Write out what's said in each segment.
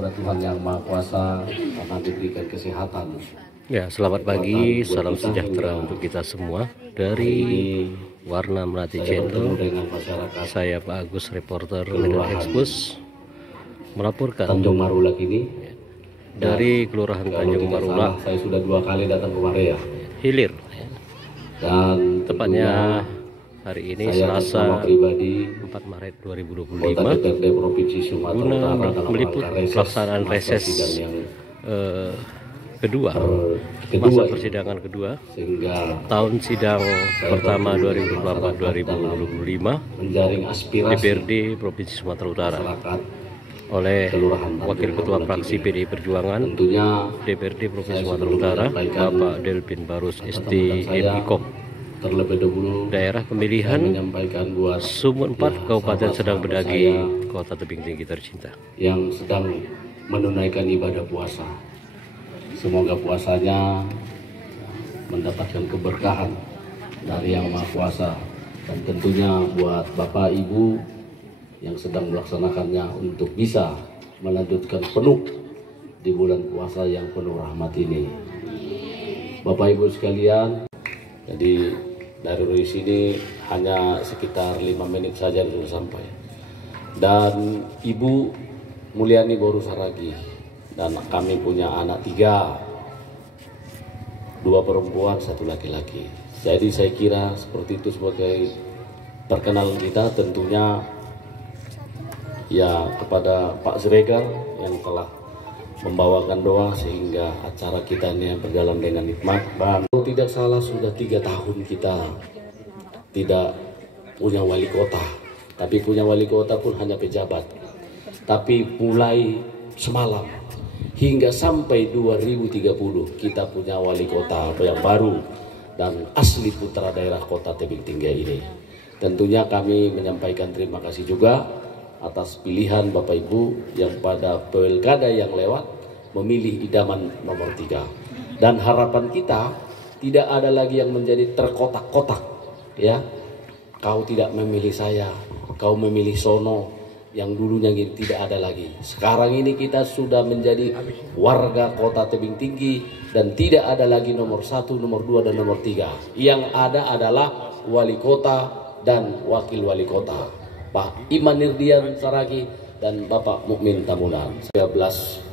kepada Tuhan Yang Maha Kuasa karena diberikan kesehatan. Ya, selamat pagi, salam sejahtera untuk kita semua dari Warna Melati Channel. Saya Pak Agus, reporter Medan Expos, melaporkan Tanjung Marulak ini dari Kelurahan Tanjung Marulak. Saya sudah 2 kali datang kemari ya. Hilir. Dan tepatnya hari ini Selasa pribadi 4 Maret 2025 guna meliput pelaksanaan reses kedua masa persidangan kedua tahun sidang pertama 2024-2025 menjaring aspirasi DPRD Provinsi Sumatera Utara oleh Wakil Ketua Fraksi PDI Perjuangan DPRD Provinsi Sumatera Utara Bapak Delpin Barus STMIKOM. Terlebih dahulu daerah pemilihan menyampaikan buat Sumut 4 Kabupaten Sedang Bedagi, Kota Tebing Tinggi tercinta, yang sedang menunaikan ibadah puasa. Semoga puasanya mendapatkan keberkahan dari Yang Maha Kuasa, dan tentunya buat Bapak Ibu yang sedang melaksanakannya untuk bisa melanjutkan penuh di bulan puasa yang penuh rahmat ini. Bapak Ibu sekalian, jadi dari sini hanya sekitar 5 menit saja sudah sampai. Dan Ibu Mulyani baru saragi, dan kami punya anak 3, 2 perempuan, 1 laki-laki. Jadi saya kira seperti itu sebagai perkenalan kita. Tentunya ya kepada Pak Siregar yang telah membawakan doa sehingga acara kita ini berjalan dengan nikmat. Dan kalau tidak salah sudah 3 tahun kita tidak punya wali kota, tapi punya wali kota pun hanya pejabat. Tapi mulai semalam hingga sampai 2030 kita punya wali kota yang baru dan asli putra daerah Kota Tebing Tinggi ini. Tentunya kami menyampaikan terima kasih juga atas pilihan Bapak Ibu yang pada pilkada yang lewat memilih idaman nomor 3. Dan harapan kita tidak ada lagi yang menjadi terkotak-kotak, ya. Kau tidak memilih saya, kau memilih sono, yang dulunya tidak ada lagi. Sekarang ini kita sudah menjadi warga Kota Tebing Tinggi dan tidak ada lagi nomor 1, nomor 2, dan nomor 3. Yang ada adalah wali kota dan wakil wali kota, Pak Iman Nirdian Saragi dan Bapak Mukmin Tamunan. 13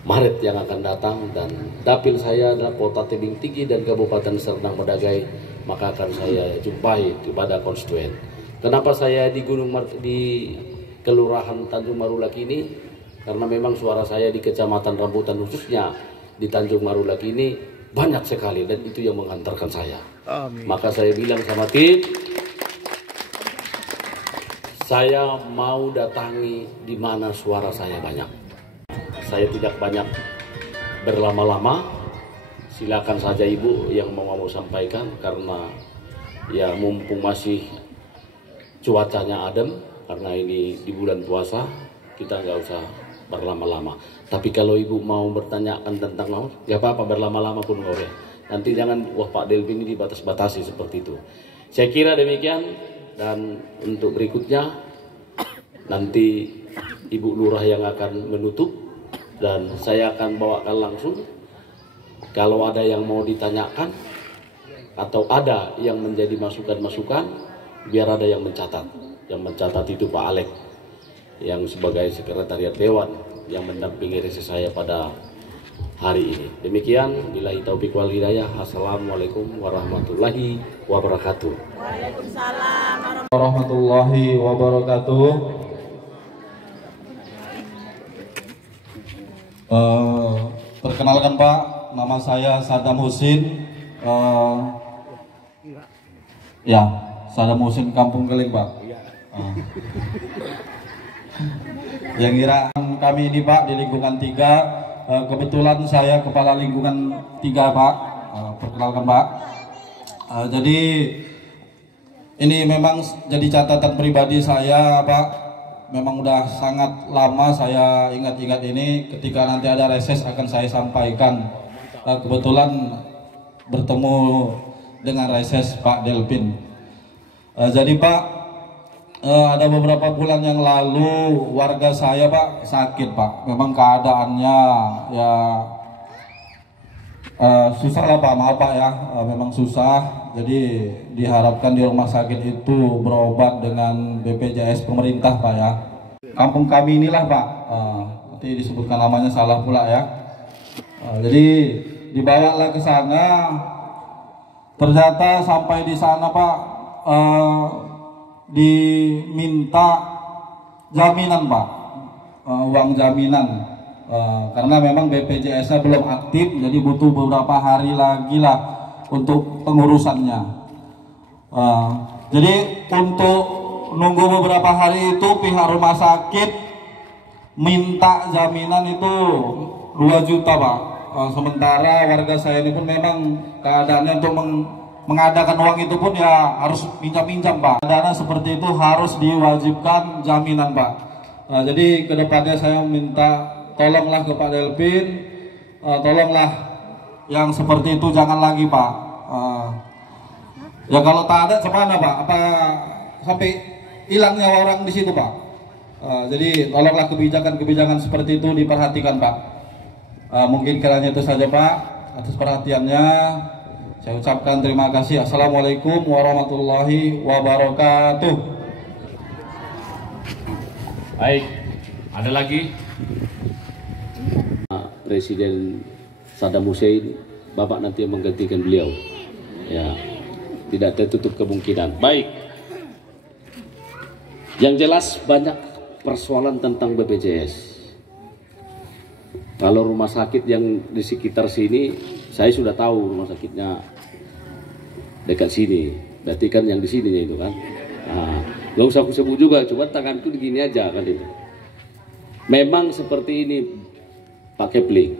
Maret yang akan datang, dan dapil saya adalah Kota Tebing Tinggi dan Kabupaten Serdang Bedagai, maka akan saya jumpai kepada konstituen. Kenapa saya di Kelurahan Tanjung Marulak ini? Karena memang suara saya di Kecamatan Rambutan, khususnya di Tanjung Marulak ini banyak sekali, dan itu yang menghantarkan saya. Amin. Maka saya bilang sama tim, saya mau datangi di mana suara saya banyak. Saya tidak banyak berlama-lama. Silakan saja Ibu yang mau sampaikan, karena ya mumpung masih cuacanya adem, karena ini di bulan puasa, kita nggak usah berlama-lama. Tapi kalau Ibu mau bertanyakan tentang mau, nggak apa-apa, berlama-lama pun boleh. Nanti jangan, wah Pak Delvin ini dibatas-batasi seperti itu. Saya kira demikian, dan untuk berikutnya nanti Ibu Lurah yang akan menutup, dan saya akan bawakan langsung. Kalau ada yang mau ditanyakan atau ada yang menjadi masukan-masukan, biar ada yang mencatat. Yang mencatat itu Pak Alek, yang sebagai sekretariat dewan yang mendampingi reses saya pada hari ini. Demikian, billahi taufiq wal hidayah. Assalamualaikum warahmatullahi wabarakatuh. Waalaikumsalam warahmatullahi wabarakatuh. Perkenalkan Pak, nama saya Saddam Husin. Ya, Saddam Husin Kampung Keling Pak. Yang kira kami ini Pak di lingkungan 3, kebetulan saya kepala lingkungan 3 Pak. Perkenalkan Pak. Jadi ini memang jadi catatan pribadi saya Pak. Memang udah sangat lama saya ingat-ingat ini, ketika nanti ada reses akan saya sampaikan. Kebetulan bertemu dengan reses Pak Delpin. Jadi Pak, Ada beberapa bulan yang lalu warga saya Pak sakit Pak. Memang keadaannya ya susah lah Pak, maaf Pak ya, memang susah. Jadi diharapkan di rumah sakit itu berobat dengan BPJS pemerintah Pak ya. Kampung kami inilah Pak, nanti disebutkan namanya salah pula ya. Jadi dibawalah ke sana, ternyata sampai di sana Pak diminta jaminan Pak, uang jaminan, karena memang BPJS-nya belum aktif, jadi butuh beberapa hari lagi lah untuk pengurusannya. Jadi untuk nunggu beberapa hari itu pihak rumah sakit minta jaminan itu 2 juta Pak. Sementara warga saya ini pun memang keadaannya untuk mengadakan uang itu pun ya harus pinjam-pinjam Pak. Dana seperti itu harus diwajibkan jaminan Pak. Jadi kedepannya saya minta tolonglah ke Pak Delpin, tolonglah yang seperti itu jangan lagi Pak. Ya kalau tak ada gimana Pak? Apa sampai hilang nyawa orang di situ Pak? Jadi tolonglah kebijakan-kebijakan seperti itu diperhatikan Pak. Mungkin kiranya itu saja Pak, atas perhatiannya. Saya ucapkan terima kasih. Assalamualaikum warahmatullahi wabarakatuh. Baik, ada lagi? Presiden Saddam Hussein, Bapak nanti menggantikan beliau. Ya, tidak tertutup kemungkinan. Baik. Yang jelas banyak persoalan tentang BPJS. Kalau rumah sakit yang di sekitar sini, saya sudah tahu rumah sakitnya dekat sini. Berarti kan yang di sininya itu kan. Gak usah aku sebut juga, cuma tanganku begini aja kan itu. Memang seperti ini Pak Kepling.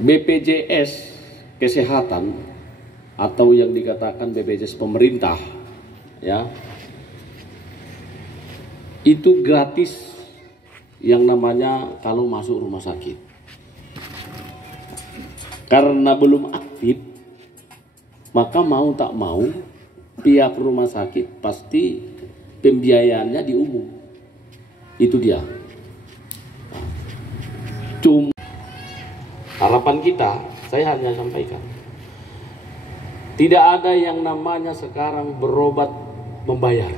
BPJS Kesehatan atau yang dikatakan BPJS pemerintah, ya, itu gratis. Yang namanya kalau masuk rumah sakit, karena belum aktif, maka mau tak mau pihak rumah sakit pasti pembiayaannya di umum. Itu dia. Cuma harapan kita, saya hanya sampaikan, tidak ada yang namanya sekarang berobat membayar.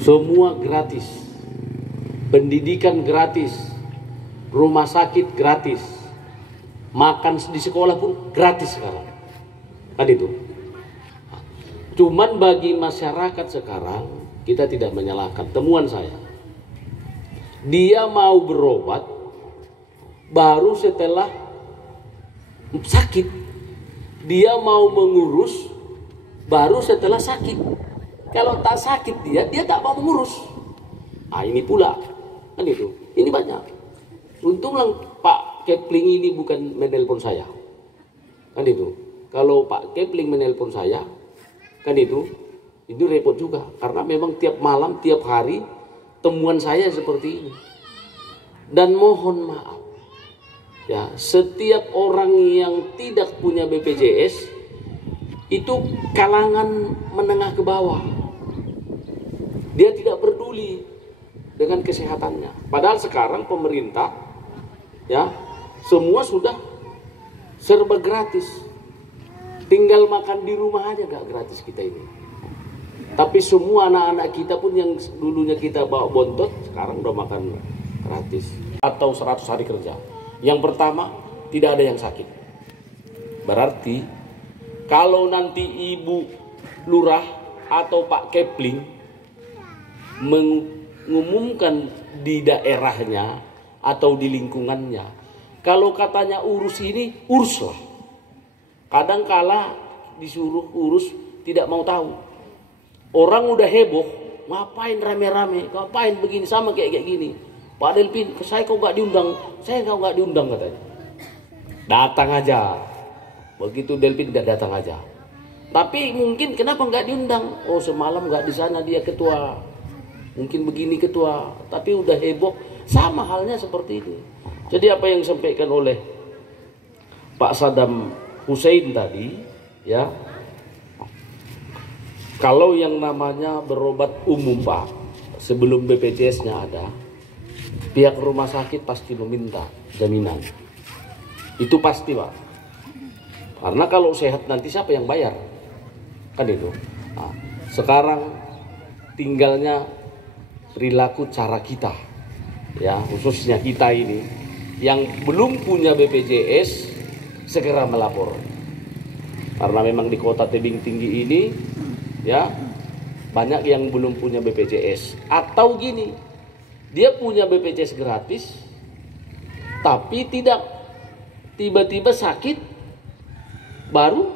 Semua gratis. Pendidikan gratis, rumah sakit gratis, makan di sekolah pun gratis sekarang. Kan itu. Cuman bagi masyarakat sekarang, kita tidak menyalahkan. Temuan saya, dia mau berobat baru setelah sakit. Dia mau mengurus baru setelah sakit. Kalau tak sakit dia tak mau mengurus. Ini pula. Kan itu, ini banyak. Untunglah Pak Kepling ini bukan menelpon saya. Kan itu. Kalau Pak Kepling menelpon saya, kan itu repot juga. Karena memang tiap malam, tiap hari temuan saya seperti ini. Dan mohon maaf, ya, setiap orang yang tidak punya BPJS itu kalangan menengah ke bawah. Dia tidak peduli dengan kesehatannya. Padahal sekarang pemerintah, ya, semua sudah serba gratis. Tinggal makan di rumah aja gak gratis kita ini. Tapi semua anak-anak kita pun yang dulunya kita bawa bontot, sekarang udah makan gratis. Atau 100 hari kerja. Yang pertama, tidak ada yang sakit. Berarti kalau nanti Ibu Lurah atau Pak Kepling mengumumkan di daerahnya atau di lingkungannya, kalau katanya urus ini, uruslah. Kadang-kala disuruh urus tidak mau tahu. Orang udah heboh, ngapain rame-rame, ngapain begini, sama kayak gini. Pak Delpin, saya kok nggak diundang, saya kok nggak diundang katanya. Datang aja. Begitu Delpin udah datang aja. Tapi mungkin kenapa nggak diundang? Oh, semalam nggak di sana dia ketua. Mungkin begini ketua, tapi udah heboh. Sama halnya seperti ini. Jadi apa yang disampaikan oleh Pak Saddam Hussein tadi, ya, Kalau yang namanya berobat umum Pak, sebelum BPJS-nya ada, pihak rumah sakit pasti meminta jaminan. Itu pasti Pak. Karena kalau sehat nanti siapa yang bayar? Kan itu. Nah, sekarang tinggalnya perilaku cara kita, ya khususnya kita ini yang belum punya BPJS segera melapor. Karena memang di kota tebing tinggi ini ya banyak yang belum punya BPJS. Atau gini, dia punya BPJS gratis tapi tidak, tiba-tiba sakit baru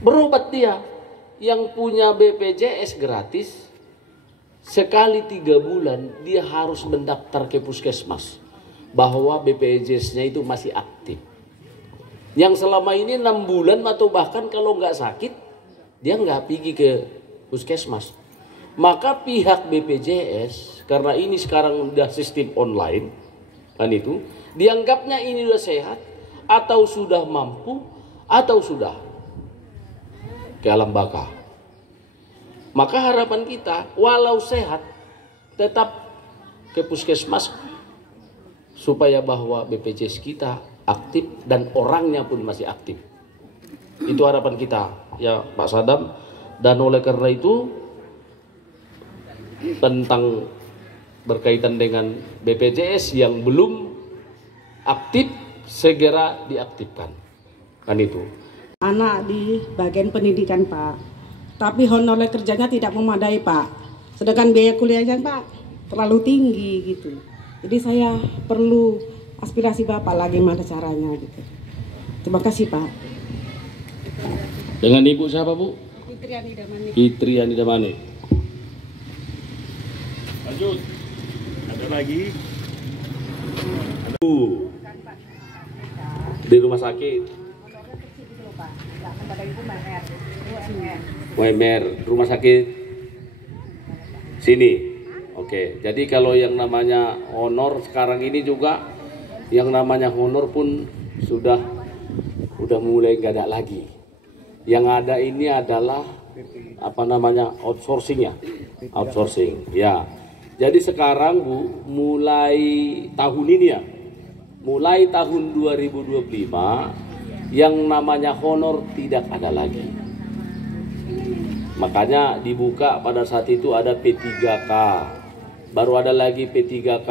berobat. Dia yang punya BPJS gratis sekali 3 bulan dia harus mendaftar ke puskesmas bahwa BPJS-nya itu masih aktif. Yang selama ini 6 bulan atau bahkan kalau nggak sakit dia nggak pergi ke puskesmas. Maka pihak BPJS, karena ini sekarang udah sistem online kan itu, dianggapnya ini udah sehat atau sudah mampu atau sudah ke alam baka. Maka harapan kita walau sehat tetap ke puskesmas supaya bahwa BPJS kita aktif dan orangnya pun masih aktif. Itu harapan kita ya Pak Sadam. Dan oleh karena itu tentang berkaitan dengan BPJS yang belum aktif segera diaktifkan. Kan itu. Anak di bagian pendidikan Pak, tapi honor kerjanya tidak memadai Pak. Sedangkan biaya kuliahnya Pak terlalu tinggi gitu. Jadi saya perlu aspirasi Bapak lagi mana caranya gitu. Terima kasih Pak. Dengan Ibu siapa Bu? Fitriani Damani. Fitriani Damani. Lanjut. Ada lagi. Di rumah sakit. UMR, rumah sakit sini. Oke, jadi kalau yang namanya honor sekarang ini juga, yang namanya honor pun sudah mulai nggak ada lagi. Yang ada ini adalah apa namanya outsourcing ya, outsourcing ya. Jadi sekarang Bu, mulai tahun ini ya, mulai tahun 2025 yang namanya honor tidak ada lagi. Makanya dibuka pada saat itu ada P3K, baru ada lagi P3K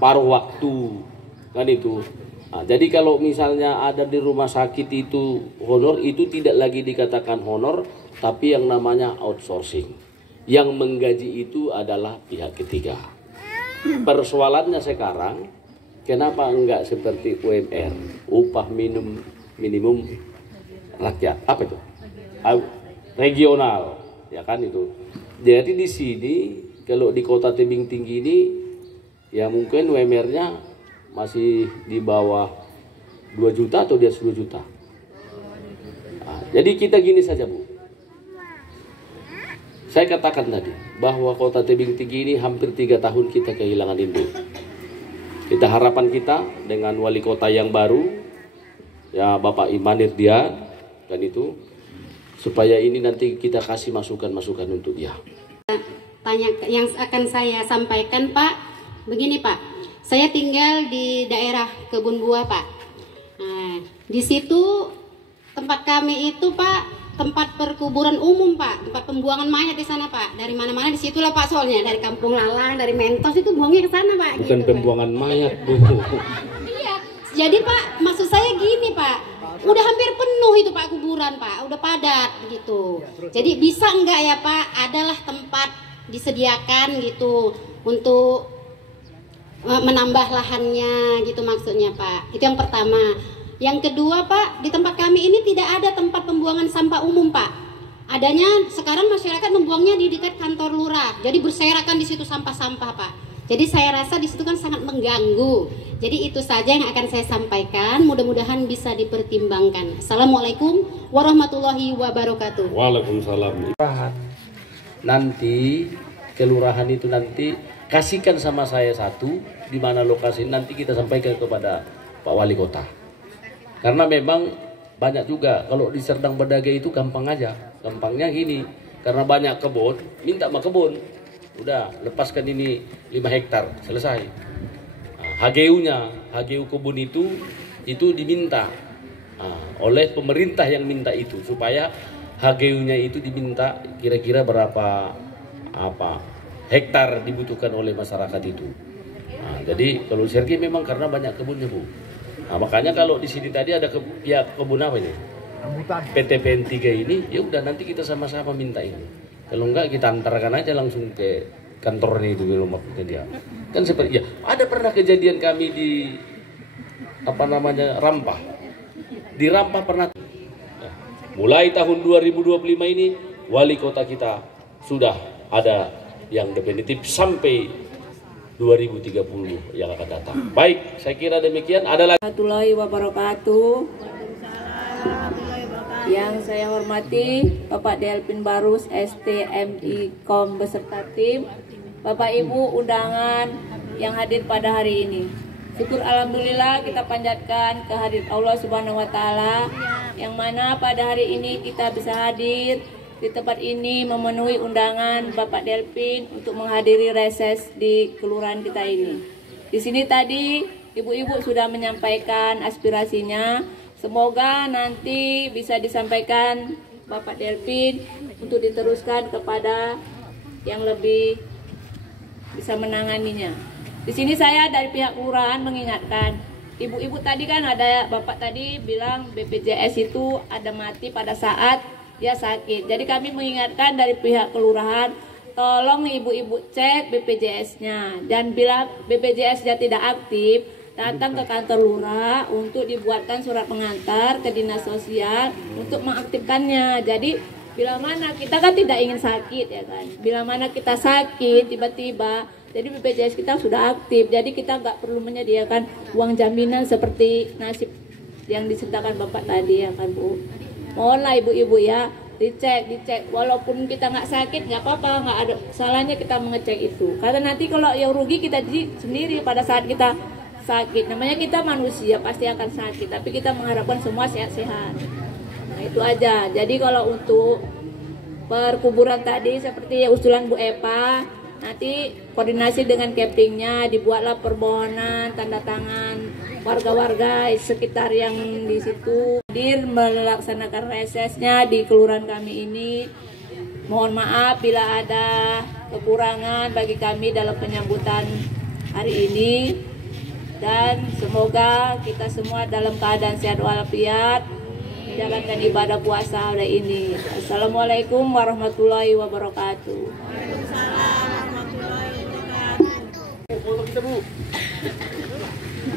paruh waktu, kan itu. Nah, jadi kalau misalnya ada di rumah sakit itu honor, itu tidak lagi dikatakan honor, tapi yang namanya outsourcing. Yang menggaji itu adalah pihak ketiga. Persoalannya sekarang, kenapa enggak seperti UMR, upah minimum rakyat, apa itu? Regional, ya kan itu. Jadi di sini kalau di kota tebing tinggi ini ya mungkin UMR-nya masih di bawah 2 juta atau di atas 2 juta. Nah, jadi kita gini saja Bu. Saya katakan tadi bahwa kota tebing tinggi ini hampir 3 tahun kita kehilangan induk. Kita harapan kita dengan wali kota yang baru ya Bapak Imanir dia dan itu supaya ini nanti kita kasih masukan-masukan untuk dia. Tanya yang akan saya sampaikan Pak, begini Pak. Saya tinggal di daerah Kebun Buah Pak. Nah, di situ tempat kami itu Pak, tempat perkuburan umum Pak, tempat pembuangan mayat di sana Pak. Dari mana-mana di situlah Pak soalnya, dari Kampung Lalang, dari Mentos itu buangnya ke sana Pak. Bukan gitu, pembuangan Pak. mayat Bu. Iya, jadi Pak, maksud saya gini Pak, udah hampir penuh itu Pak kuburan Pak, udah padat gitu. Jadi bisa enggak ya Pak, adalah tempat disediakan gitu untuk menambah lahannya gitu maksudnya Pak. Itu yang pertama. Yang kedua Pak, di tempat kami ini tidak ada tempat pembuangan sampah umum Pak. Adanya sekarang masyarakat membuangnya di dekat kantor lurah. Jadi berserakan di situ sampah-sampah Pak. Jadi saya rasa di situ kan sangat mengganggu. Jadi itu saja yang akan saya sampaikan. Mudah-mudahan bisa dipertimbangkan. Assalamualaikum warahmatullahi wabarakatuh. Waalaikumsalam. Nanti kelurahan itu nanti kasihkan sama saya satu di mana lokasi, nanti kita sampaikan kepada Pak Wali Kota. Karena memang banyak juga kalau di Serdang Bedagai itu gampang aja. Gampangnya gini, karena banyak kebun, minta sama kebun. Udah, lepaskan ini 5 hektar, selesai. Nah, HGU kebun itu diminta oleh pemerintah yang minta itu, supaya HGU-nya itu diminta kira-kira berapa hektar dibutuhkan oleh masyarakat itu. Nah, jadi kalau Sergi memang karena banyak kebunnya, Bu. Nah, makanya kalau di sini tadi ada pihak kebun apa ini? PTPN 3 ini, ya udah nanti kita sama-sama minta ini. Kalau enggak kita antarkan aja langsung ke kantornya itu, rumah dia. Kan seperti ya, ada pernah kejadian kami di Rampah. Di Rampah pernah. Ya, mulai tahun 2025 ini wali kota kita sudah ada yang definitif sampai 2030 yang akan datang. Baik, saya kira demikian. Ada lagi. Warahmatullahi wabarakatuh. Yang saya hormati Bapak Delpin Barus STMI Kom beserta tim, Bapak Ibu undangan yang hadir pada hari ini. Syukur alhamdulillah kita panjatkan kehadirat Allah Subhanahu wa taala yang mana pada hari ini kita bisa hadir di tempat ini memenuhi undangan Bapak Delpin untuk menghadiri reses di kelurahan kita ini. Di sini tadi ibu-ibu sudah menyampaikan aspirasinya. Semoga nanti bisa disampaikan Bapak Delpin untuk diteruskan kepada yang lebih bisa menanganinya. Di sini saya dari pihak kelurahan mengingatkan, ibu-ibu tadi kan ada Bapak tadi bilang BPJS itu ada mati pada saat dia sakit. Jadi kami mengingatkan dari pihak kelurahan, tolong ibu-ibu cek BPJS-nya, dan bila BPJS-nya tidak aktif, datang ke kantor lurah untuk dibuatkan surat pengantar ke dinas sosial untuk mengaktifkannya. Jadi bila mana kita kan tidak ingin sakit ya kan, bila mana kita sakit tiba-tiba, jadi BPJS kita sudah aktif, jadi kita nggak perlu menyediakan uang jaminan seperti nasib yang diceritakan Bapak tadi ya kan Bu. Mohonlah ibu-ibu ya dicek, walaupun kita nggak sakit nggak apa-apa, nggak ada salahnya kita mengecek itu, karena nanti kalau yang rugi kita sendiri pada saat kita sakit. Namanya kita manusia pasti akan sakit, tapi kita mengharapkan semua sehat-sehat. Nah itu aja. Jadi kalau untuk perkuburan tadi seperti usulan Bu Epa, nanti koordinasi dengan campingnya, dibuatlah permohonan tanda tangan warga-warga sekitar yang di situ hadir melaksanakan resesnya di kelurahan kami ini. Mohon maaf bila ada kekurangan bagi kami dalam penyambutan hari ini. Dan semoga kita semua dalam keadaan sehat walafiat menjalankan ibadah puasa hari ini. Assalamualaikum warahmatullahi wabarakatuh.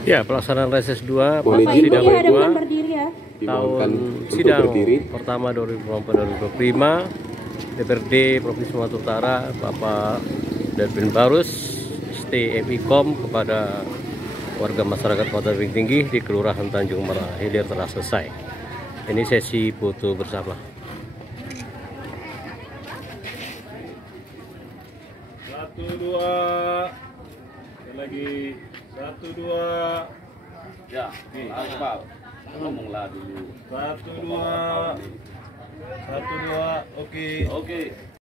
Ya, pelaksanaan reses 2 sidang 2 tahun sidang pertama 2024-2025 DPRD Provinsi Sumatera Utara Bapak Delpin Barus STMI Kom kepada warga masyarakat Kota Tebing Tinggi di Kelurahan Tanjung Merah Hilir telah selesai. Ini sesi foto bersama. Satu dua, lagi 1 2. Ya, nih, Akmal. Ngomonglah dulu. 1 2. 1 2, oke. Oke.